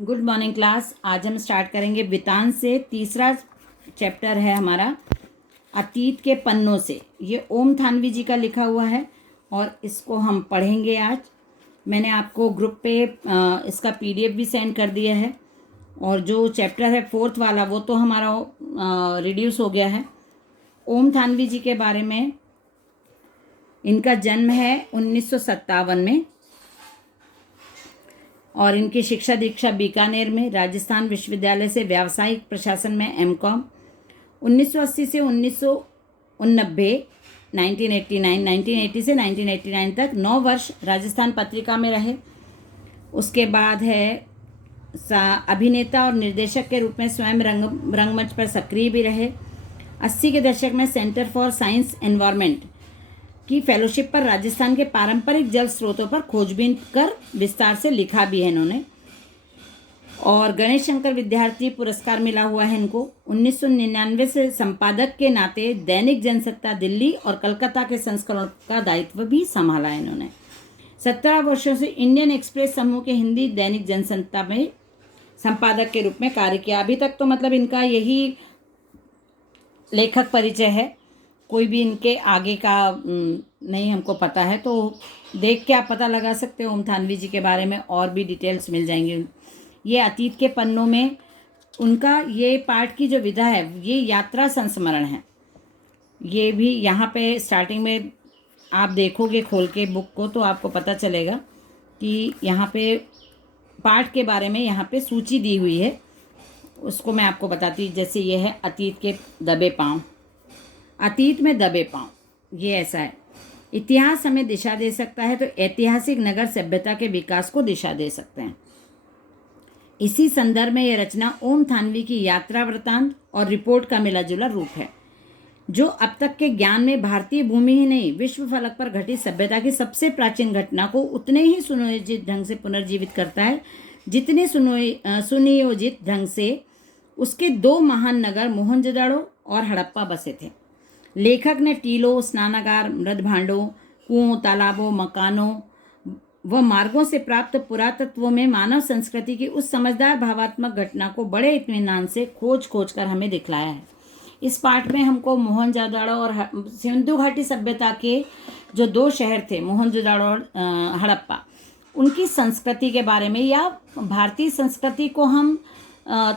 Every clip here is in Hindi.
Good morning class. आज हम स्टार्ट करेंगे वितान से। तीसरा चैप्टर है हमारा अतीत के पन्नों से। ये ओम थानवी जी का लिखा हुआ है और इसको हम पढ़ेंगे आज। मैंने आपको ग्रुप पे इसका पीडीएफ भी सेंड कर दिया है और जो चैप्टर है फोर्थ वाला वो तो हमारा रिड्यूस हो गया है। ओम थानवी जी के बारे में, इनका जन्म है 1957 में और इनकी शिक्षा दीक्षा बीकानेर में राजस्थान विश्वविद्यालय से व्यावसायिक प्रशासन में एमकॉम। 1980 से 1989 1980 से 1989 तक 9 वर्ष राजस्थान पत्रिका में रहे। उसके बाद है अभिनेता और निर्देशक के रूप में स्वयं रंगमंच पर सक्रिय भी रहे। 80 के दशक में सेंटर फॉर साइंस एनवायरनमेंट की फेलोशिप पर राजस्थान के पारंपरिक जल स्रोतों पर खोजबीन कर विस्तार से लिखा भी है इन्होंने। और गणेश शंकर विद्यार्थी पुरस्कार मिला हुआ है इनको। 1999 से संपादक के नाते दैनिक जनसत्ता दिल्ली और कलकत्ता के संस्करण का दायित्व भी संभाला है इन्होंने। 17 वर्षों से इंडियन एक्सप्रेस समूह के हिंदी दैनिक जनसत्ता में संपादक के रूप में कार्य किया। अभी तक तो मतलब इनका यही लेखक परिचय है, कोई भी इनके आगे का नहीं हमको पता है, तो देख के आप पता लगा सकते हो ओम थानवी जी के बारे में, और भी डिटेल्स मिल जाएंगे। ये अतीत के पन्नों में उनका ये पाठ की जो विधा है ये यात्रा संस्मरण है। ये भी यहाँ पे स्टार्टिंग में आप देखोगे खोल के बुक को तो आपको पता चलेगा कि यहाँ पे पाठ के बारे में यहाँ पे सूची दी हुई है, उसको मैं आपको बताती हूँ। जैसे ये है अतीत के दबे पाँव। अतीत में दबे पाँव, ये ऐसा है। इतिहास हमें दिशा दे सकता है तो ऐतिहासिक नगर सभ्यता के विकास को दिशा दे सकते हैं। इसी संदर्भ में यह रचना ओम थानवी की यात्रा वृतांत और रिपोर्ट का मिला जुला रूप है, जो अब तक के ज्ञान में भारतीय भूमि ही नहीं विश्व फलक पर घटित सभ्यता की सबसे प्राचीन घटना को उतने ही सुनियोजित ढंग से पुनर्जीवित करता है जितने सुनियोजित ढंग से उसके दो महान नगर मोहनजोदड़ो और हड़प्पा बसे थे। लेखक ने टीलों, स्नानागार, मृद भांडों, कुओं, तालाबों, मकानों व मार्गों से प्राप्त पुरातत्वों में मानव संस्कृति की उस समझदार भावात्मक घटना को बड़े इत्मीनान से खोज कर हमें दिखलाया है। इस पाठ में हमको मोहनजोदड़ो और सिंधु घाटी सभ्यता के जो दो शहर थे मोहनजोदड़ो और हड़प्पा, उनकी संस्कृति के बारे में, या भारतीय संस्कृति को हम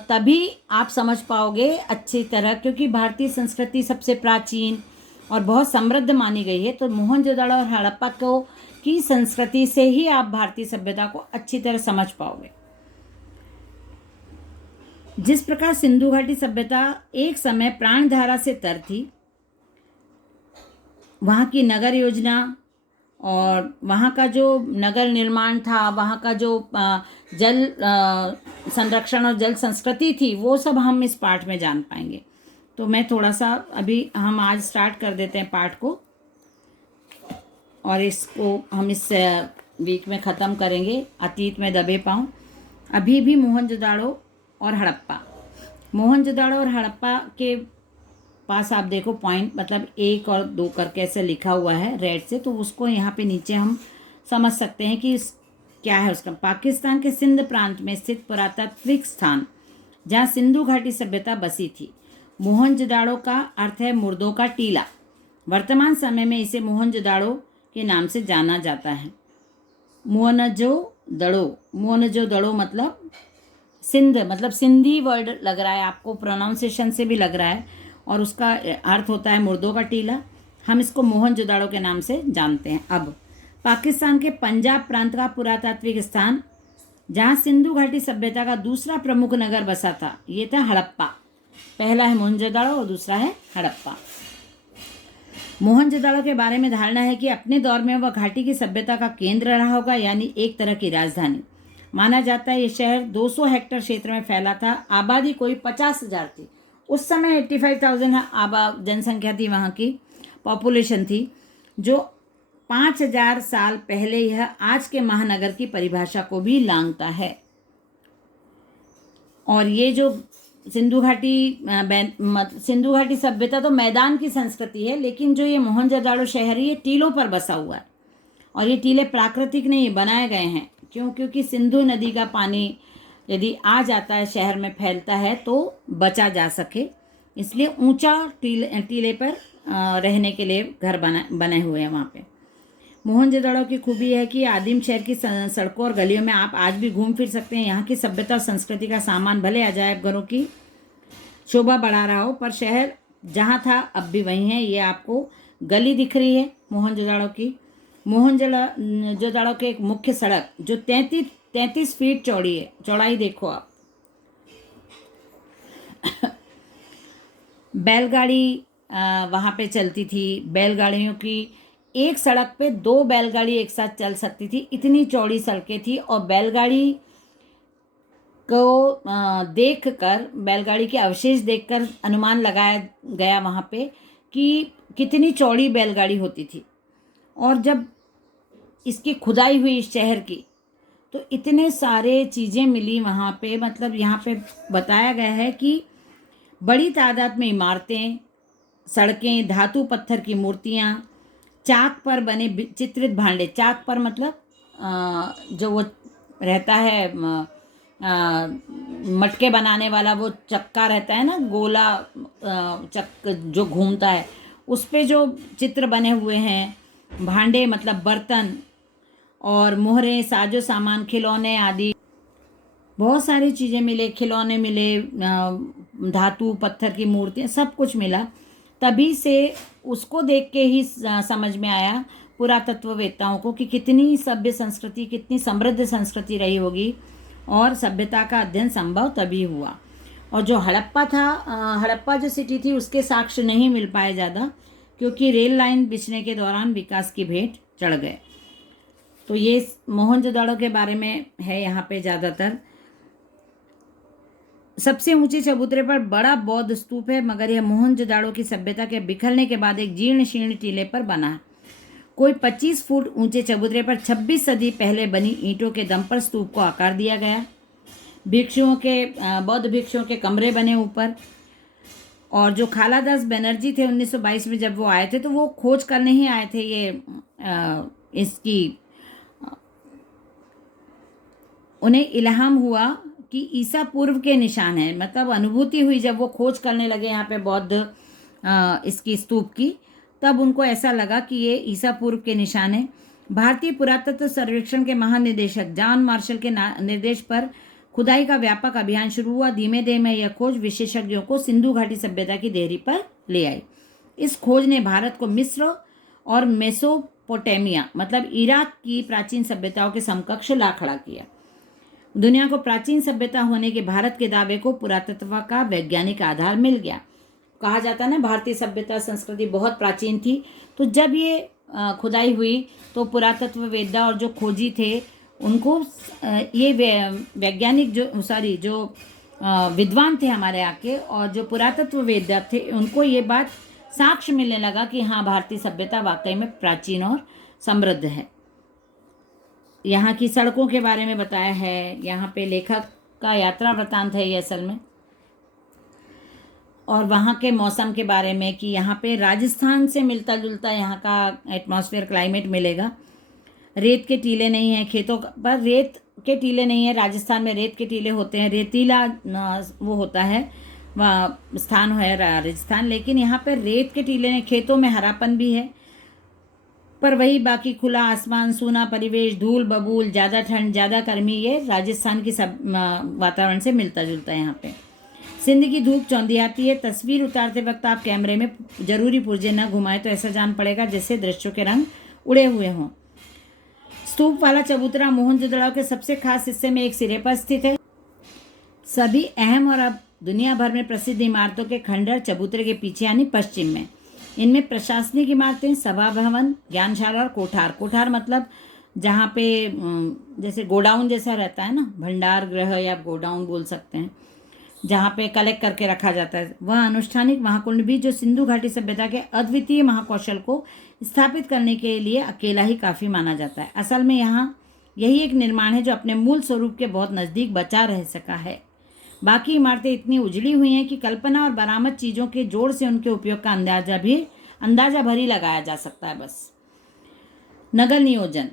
तभी आप समझ पाओगे अच्छी तरह, क्योंकि भारतीय संस्कृति सबसे प्राचीन और बहुत समृद्ध मानी गई है। तो मोहनजोदड़ो और हड़प्पा को की संस्कृति से ही आप भारतीय सभ्यता को अच्छी तरह समझ पाओगे। जिस प्रकार सिंधु घाटी सभ्यता एक समय प्राणधारा से तर थी, वहाँ की नगर योजना और वहाँ का जो नगर निर्माण था, वहाँ का जो जल संरक्षण और जल संस्कृति थी, वो सब हम इस पाठ में जान पाएंगे। तो मैं थोड़ा सा अभी हम आज स्टार्ट कर देते हैं पाठ को और इसको हम इस वीक में ख़त्म करेंगे। अतीत में दबे पाँव। अभी भी मोहनजोदड़ो और हड़प्पा, मोहनजोदड़ो और हड़प्पा के पास आप देखो पॉइंट, मतलब 1 और 2 करके ऐसे लिखा हुआ है रेड से, तो उसको यहाँ पे नीचे हम समझ सकते हैं कि क्या है उसका। पाकिस्तान के सिंध प्रांत में स्थित पुरातात्विक स्थान जहाँ सिंधु घाटी सभ्यता बसी थी। मोहनजोदड़ो का अर्थ है मुर्दों का टीला। वर्तमान समय में इसे मोहनजोदड़ो के नाम से जाना जाता है। मोहनजोदड़ो मतलब सिंध, मतलब सिंधी वर्ड लग रहा है आपको, प्रोनाउंसिएशन से भी लग रहा है, और उसका अर्थ होता है मुर्दों का टीला। हम इसको मोहनजोदड़ो के नाम से जानते हैं। अब पाकिस्तान के पंजाब प्रांत का पुरातात्विक स्थान जहाँ सिंधु घाटी सभ्यता का दूसरा प्रमुख नगर बसा था, ये था हड़प्पा। पहला है मोहनजोदड़ो और दूसरा है हड़प्पा। मोहनजोदड़ो के बारे में धारणा है कि अपने दौर में वह घाटी की सभ्यता का केंद्र रहा होगा, यानी एक तरह की राजधानी। माना जाता है ये शहर 200 हेक्टेयर क्षेत्र में फैला था। आबादी कोई 50,000 थी उस समय। 85,000 जनसंख्या थी, वहाँ की पॉपुलेशन थी, जो 5,000 साल पहले यह आज के महानगर की परिभाषा को भी लांघता है। और ये जो सिंधु घाटी सभ्यता तो मैदान की संस्कृति है, लेकिन जो ये मोहनजोदड़ो शहर है ये टीलों पर बसा हुआ है। और ये टीले प्राकृतिक नहीं बनाए गए हैं, क्योंकि सिंधु नदी का पानी यदि आ जाता है शहर में फैलता है तो बचा जा सके, इसलिए ऊंचा टीले पर रहने के लिए घर बने हुए हैं वहाँ पे। मोहनजोदड़ो की खूबी है कि आदिम शहर की सड़कों और गलियों में आप आज भी घूम फिर सकते हैं। यहाँ की सभ्यता और संस्कृति का सामान भले अजायब घरों की शोभा बढ़ा रहा हो, पर शहर जहाँ था अब भी वही है। ये आपको गली दिख रही है मोहनजोदड़ो की। मोहनजोदड़ो के एक मुख्य सड़क जो 33 फीट चौड़ी है, चौड़ाई देखो आप। बैलगाड़ी वहाँ पे चलती थी। बैलगाड़ियों की एक सड़क पे 2 बैलगाड़ी एक साथ चल सकती थी, इतनी चौड़ी सड़कें थी। और बैलगाड़ी को देखकर, बैलगाड़ी के अवशेष देखकर अनुमान लगाया गया वहाँ पे कि कितनी चौड़ी बैलगाड़ी होती थी। और जब इसकी खुदाई हुई इस शहर की, तो इतने सारे चीज़ें मिली वहाँ पे। मतलब यहाँ पे बताया गया है कि बड़ी तादाद में इमारतें, सड़कें, धातु पत्थर की मूर्तियाँ, चाक पर बने चित्रित भांडे। चाक पर मतलब जो वो रहता है मटके बनाने वाला वो चक्का रहता है ना, गोला चक्क जो घूमता है, उस पे जो चित्र बने हुए हैं। भांडे मतलब बर्तन, और मोहरे, साजो सामान, खिलौने आदि बहुत सारी चीज़ें मिले। खिलौने मिले, धातु पत्थर की मूर्तियाँ, सब कुछ मिला। तभी से उसको देख के ही समझ में आया पुरातत्ववेत्ताओं को कि कितनी सभ्य संस्कृति, कितनी समृद्ध संस्कृति रही होगी, और सभ्यता का अध्ययन संभव तभी हुआ। और जो हड़प्पा था, हड़प्पा जो सिटी थी, उसके साक्ष्य नहीं मिल पाए ज़्यादा, क्योंकि रेल लाइन बिछने के दौरान विकास की भेंट चढ़ गए। तो ये मोहनजोदड़ो के बारे में है यहाँ पे ज़्यादातर। सबसे ऊंचे चबूतरे पर बड़ा बौद्ध स्तूप है, मगर यह मोहनजोदड़ो की सभ्यता के बिखरने के बाद एक जीर्ण शीर्ण टीले पर बना है। कोई 25 फुट ऊंचे चबूतरे पर 26 सदी पहले बनी ईंटों के दम पर स्तूप को आकार दिया गया। बौद्ध भिक्षुओं के कमरे बने ऊपर। और जो खालादास बनर्जी थे 1922 में जब वो आए थे, तो वो खोज करने ही आए थे। इसकी उन्हें इल्हाम हुआ कि ईसा पूर्व के निशान है, मतलब अनुभूति हुई जब वो खोज करने लगे यहाँ पे बौद्ध इसकी स्तूप की, तब उनको ऐसा लगा कि ये ईसा पूर्व के निशान है। भारतीय पुरातत्व सर्वेक्षण के महानिदेशक जॉन मार्शल के निर्देश पर खुदाई का व्यापक अभियान शुरू हुआ। धीमे धीमे यह खोज विशेषज्ञों को सिंधु घाटी सभ्यता की देहरी पर ले आई। इस खोज ने भारत को मिस्र और मेसोपोटामिया मतलब इराक की प्राचीन सभ्यताओं के समकक्ष ला खड़ा किया। दुनिया को प्राचीन सभ्यता होने के भारत के दावे को पुरातत्व का वैज्ञानिक आधार मिल गया। कहा जाता है ना, भारतीय सभ्यता संस्कृति बहुत प्राचीन थी। तो जब ये खुदाई हुई तो पुरातत्ववेत्ता और जो खोजी थे उनको ये वैज्ञानिक जो विद्वान थे हमारे आके, और जो पुरातत्ववेत्ता थे, उनको ये बात साक्ष्य मिलने लगा कि हाँ, भारतीय सभ्यता वाकई में प्राचीन और समृद्ध है। यहाँ की सड़कों के बारे में बताया है। यहाँ पे लेखक का यात्रा वृत्तांत है ये असल में। और वहाँ के मौसम के बारे में कि यहाँ पे राजस्थान से मिलता जुलता यहाँ का एटमॉस्फेयर, क्लाइमेट मिलेगा। रेत के टीले नहीं हैं खेतों पर, रेत के टीले नहीं है। राजस्थान में रेत के टीले होते हैं, रेतीला वो होता है वह स्थान है राजस्थान, लेकिन यहाँ पर रेत के टीले नहीं। खेतों में हरापन भी है, पर वही बाकी खुला आसमान, सूना परिवेश, धूल बबूल, ज़्यादा ठंड, ज़्यादा गर्मी, ये राजस्थान की सब वातावरण से मिलता जुलता है। यहाँ पे सिंध की धूप चौंधियाती है। तस्वीर उतारते वक्त आप कैमरे में जरूरी पुर्जे न घुमाएं, तो ऐसा जान पड़ेगा जैसे दृश्यों के रंग उड़े हुए हों। स्तूप वाला चबूतरा मोहनजोदड़ो के सबसे खास हिस्से में एक सिरे पर स्थित है। सभी अहम और अब दुनिया भर में प्रसिद्ध इमारतों के खंडहर चबूतरे के पीछे यानी पश्चिम में। इनमें प्रशासनिक इमारतें, सभा भवन, ज्ञानशाला और कोठार। कोठार मतलब जहाँ पे जैसे गोडाउन जैसा रहता है ना, भंडार गृह या गोडाउन बोल सकते हैं, जहाँ पे कलेक्ट करके रखा जाता है। वह अनुष्ठानिक महाकुंड भी, जो सिंधु घाटी सभ्यता के अद्वितीय महाकौशल को स्थापित करने के लिए अकेला ही काफ़ी माना जाता है। असल में यहाँ यही एक निर्माण है जो अपने मूल स्वरूप के बहुत नज़दीक बचा रह सका है। बाकी इमारतें इतनी उजड़ी हुई हैं कि कल्पना और बरामद चीज़ों के जोड़ से उनके उपयोग का अंदाजा भर ही लगाया जा सकता है बस। नगर नियोजन।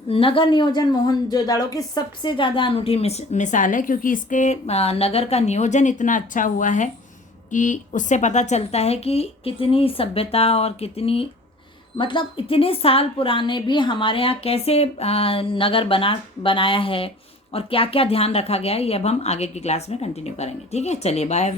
नगर नियोजन मोहनजोदाड़ो की सबसे ज़्यादा अनूठी मिसाल है, क्योंकि इसके नगर का नियोजन इतना अच्छा हुआ है कि उससे पता चलता है कि कितनी सभ्यता और कितनी, मतलब इतने साल पुराने भी हमारे यहाँ कैसे नगर बनाया है और क्या क्या ध्यान रखा गया है, ये अब हम आगे की क्लास में कंटिन्यू करेंगे। ठीक है, चलिए बाय।